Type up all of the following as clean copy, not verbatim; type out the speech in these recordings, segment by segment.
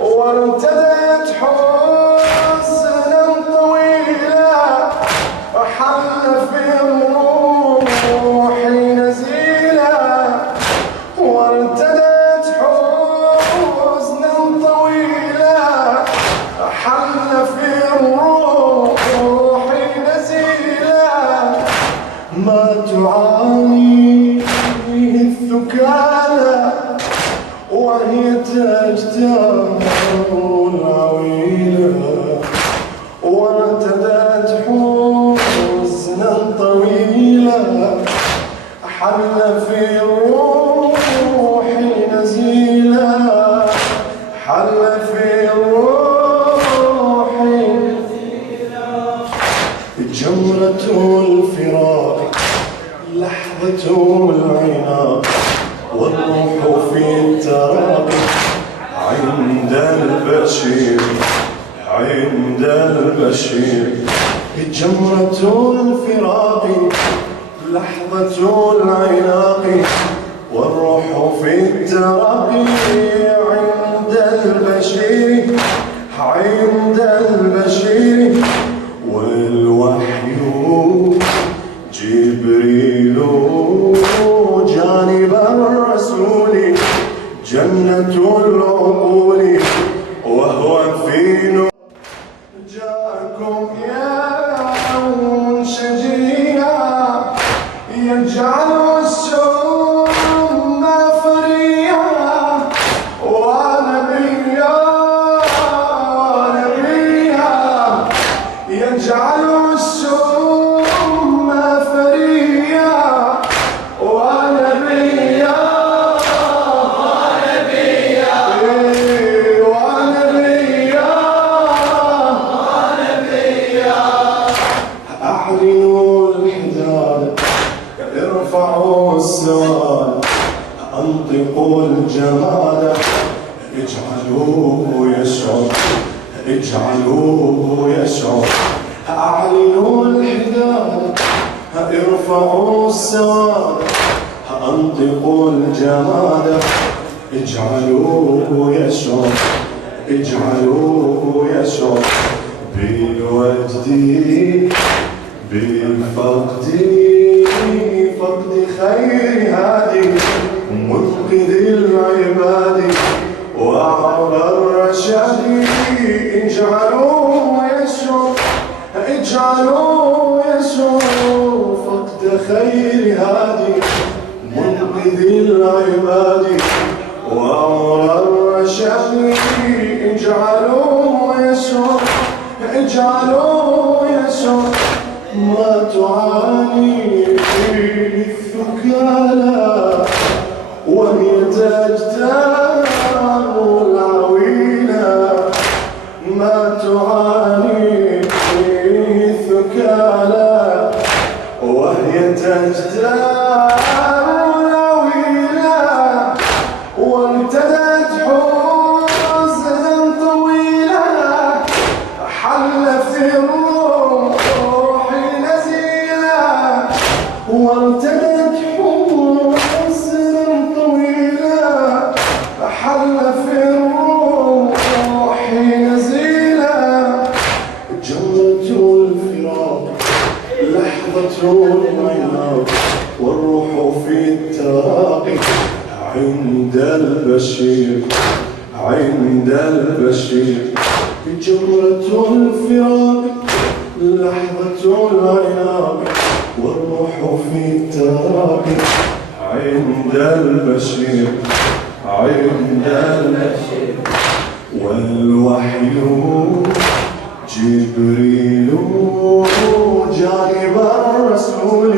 وارتدت حب عند البشير، جمرة الفراق لحظة العناق، والروح في التراقي عند البشير، عند البشير، والوحي جبريل جانب الرسول، جنة العقول وهو في نور. جاءكم يا منشجيا يجعل السم فريا، ونبيا نبيا يجعل السم فريا، ونبيا ونبيا ونبيا ونبيا. أعلنوا الحداد ارفعوا السواد، انطقوا الجمال اجعلوه يشعر، اجعلوه يشعر. اعلنوا الحداد ارفعوا السواد، انطقوا الجمال اجعلوه يشعر، اجعلوه يشعر. بالوجد بالفقد، فقد خير هادي منقذ العباد وعرب الرشاد، اجعلوه يشعر، اجعلوه يشعر. فقد خير هادي منقذ العباد وعرب الرشاد، اجعلوه يشعر، اجعلوه يشعر. ما تعاني فيه الثكالى وهي تجتاح العويلة، ما تعاني فيه الثكالى وهي تجتاح العويلة، وامتدت حزنا طويلا حل في الروح نزيلا، وامتدت حزنا طويلا حل في الروح نزيلا. جمرة الفراق لحظة العناق، والروح في التراقي عند البشير، عند البشير. جمرة الفراق لحظة العناق، والروح في التراقي عند البشير، عند البشير. والوحي جبريل جانب الرسول،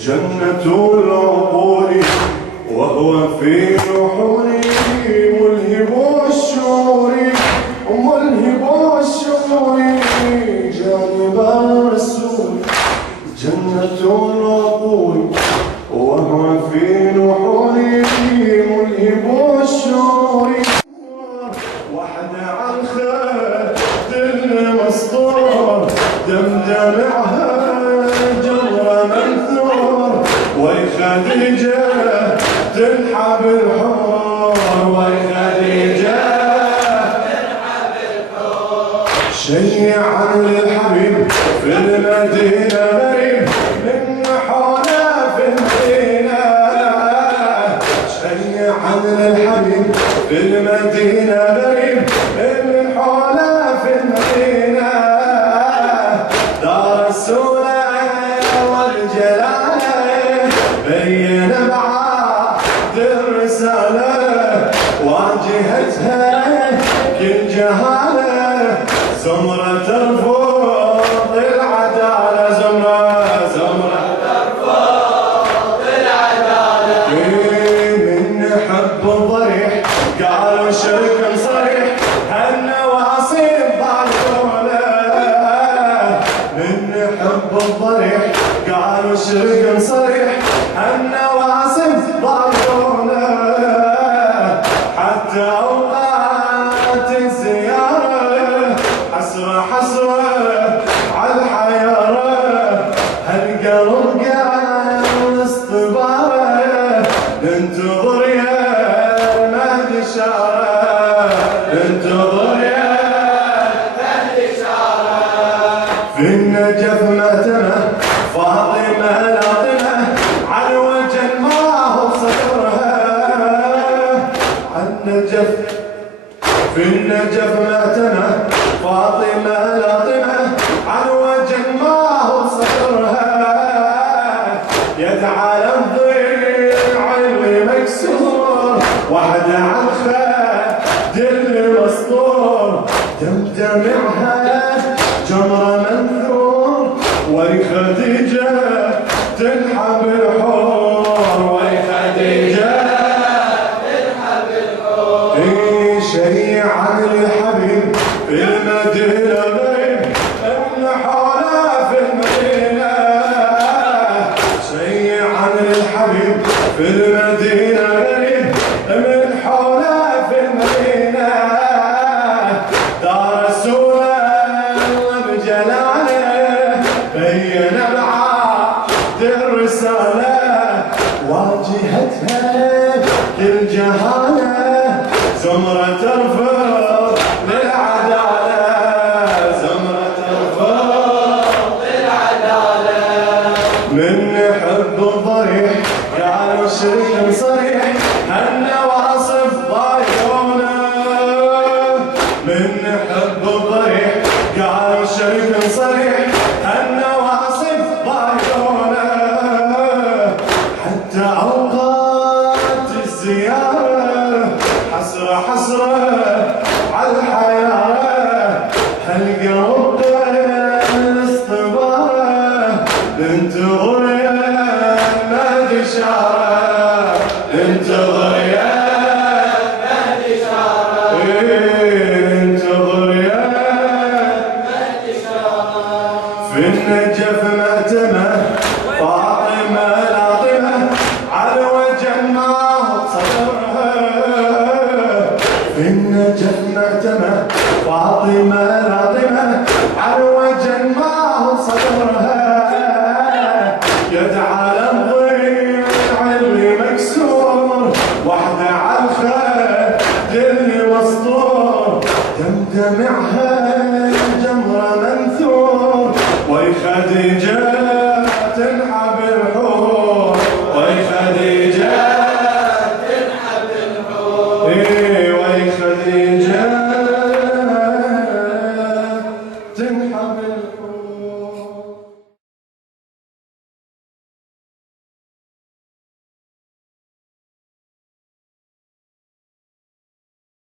جنة العقول وهو في نحور، ملهب الشعور، ملهب الشعور. جانب الرسول جنة العقول وهو في نحور، ملهب الشعور. وحد عن خد المسطور دمدمعها جمر منثور، ويخديجة تلحب الحور، ويخديجة تلحب الحور. شيعا للحبيب في المدينة غريب من حوله في المدينة، شيعا للحبيب في المدينة غريب من حوله في المدينة. دار السلام والجلالة بين بعد الرسالة، واجهتها كل جهالة زمرة ترفض العدالة، زمرة زمرة ترفض العدالة. من حب الضريح قالوا شرك صريح هالنواصي ضعفونا، من حب الضريح قالوا شرك صريح هالنواصي ضعفونا. حتى أوقات الزيارة النجف مأتمة فاطمة لاطمة عن وجه ما هو صدرها يدعى الضلع اللي مكسور وحدة عن خد اللي مسطور تمتمعها جمرة منثور وي خديجة تنحب الحور وي خديجة تنحب الحور شي عن الحبيب في المدينة غيب ابن حوله في المدينة شي عن الحبيب في المدينة غيب من حوله في المدينة دار رسول الله بجلاله بين بعد الرسالة واجهتها للجهالة زمرة ترفض للعدالة زمرة ترفض للعدالة من حب الضريح قالوا شرك صريح هالنواصف ضايعونا من حب الضريح قالوا شرك صريح هالنواصف ضايعونا حتى أوقات الزيارة حسرة حسرة على الحياة هالقلب الاصطبارة ننتظر يا مهدي إشارة ننتظر يا مهدي إشارة ننتظر يا مهدي إشارة في النجف مأتمة فاطمة لاطمة على وجه ما هو صدرها في النجف مأتمة فاطمة لاطمة على وجه ما هو صدرها يدعى الضلع اللي مكسور وحدة على الخد اللي مسطور تمتمعها جمرة منثور وي خديجة